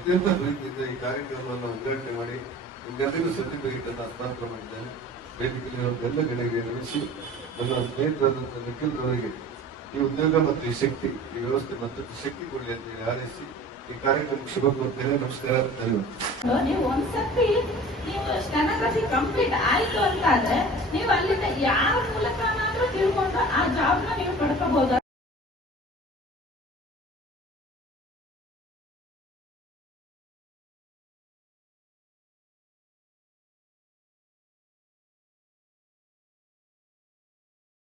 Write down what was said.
ಅತ್ಯಂತ ಪ್ರೀತಿಯಿಂದ ಈ ಕಾರ್ಯಕ್ರಮವನ್ನು ಉದ್ಘಾಟನೆ ಮಾಡಿ ನಿಮ್ಗೆಲ್ಲರಿಗೂ ಸರ್ಟಿಫಿಕೇಟ್ ಹಸ್ತಾಂತರ ಮಾಡಿದ್ದೇನೆ. ವೇದಿಕೆಯಲ್ಲಿ ಎಲ್ಲ ಗಣ್ಯರಿಗೆ ನಡೆಸಿ ನನ್ನ ಸ್ನೇಹಿತರಾದಂಥ ನಿಖಿಲ್ರವರಿಗೆ ಈ ಉದ್ಯೋಗ ಮತ್ತು ಈ ಶಕ್ತಿ, ಈ ವ್ಯವಸ್ಥೆ ಮತ್ತು ಶಕ್ತಿ ಕೊಡಲಿ ಅಂತ ಹೇಳಿ ಹಾರೈಸಿ, ಈ ಕಾರ್ಯಕ್ರಮಕ್ಕೆ ಶುಭ ಕೋರ್ತೇನೆ. ನಮಸ್ಕಾರ, ಧನ್ಯವಾದ. ನೀವು ಒಂದ್ಸತಿ ನೀವು ಸ್ಟೆನೋಗ್ರಫಿ ಕಂಪ್ಲೀಟ್ ಆಯ್ತು ಅಂತ ಆದ್ರೆ ನೀವು ಅಲ್ಲಿಂದ ಯಾರ ಮೂಲಕನಾದ್ರೂ ತಿಳ್ಕೊಂಡು ಆ ಜಾಬ್ ನೀವು ಪಡ್ಕೋಬಹುದು